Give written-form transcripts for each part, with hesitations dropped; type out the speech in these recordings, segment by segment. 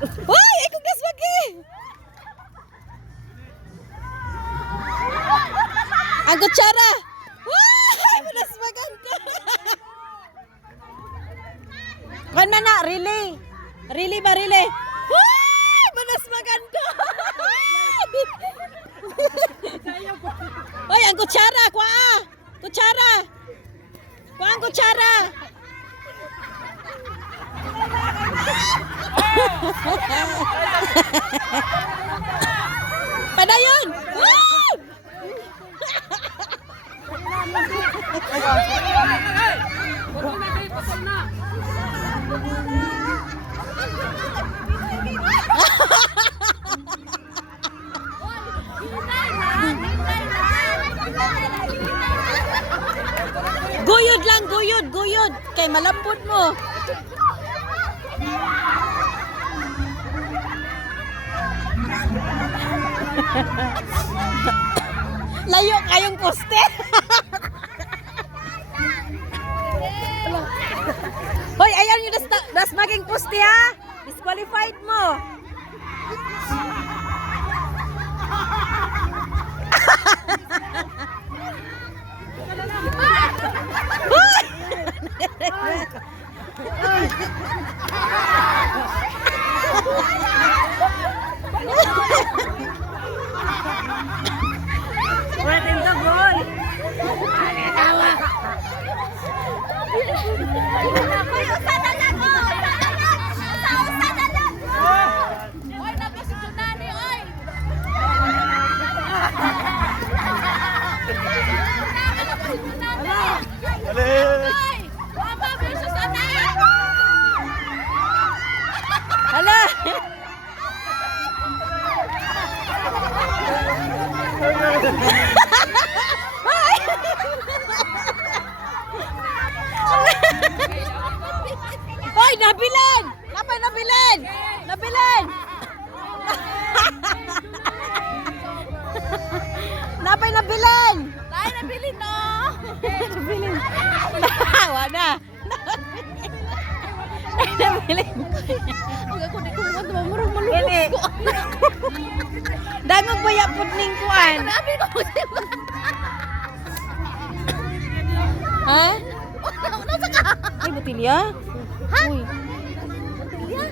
Hoy, ay kung gaswagi. Ang kutsara. Hoy, manaswagan ka. Kan mana relay. Relay ba relay? Hoy, manaswagan ka. Hoy, ang kutsara, kuha. Kutsara. Kuha ang kutsara. Padayon! Woo! Guyod lang, guyod, guyod. Kay malambot mo. Layo kayong poste. Hoy, ayan yung das maging poste ha. Disqualified mo. Pwede ka, boy. Hala. Hoy, nabilan! Napay nabilan! Nabilan! Napay nabilan! Ay, nabili no! Nabilin. Wala. Nabilin. Huwag ako di kumuha na mamurang malulog Dili. ko. Dagog baya pudning kuan. Sabi ko ko siya. Ha? Nasa ka? Ay, botilya? Ha? Uy. Botilya?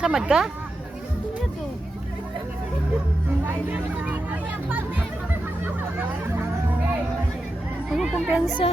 Samad ka? Botilya to. Ano kumpensa?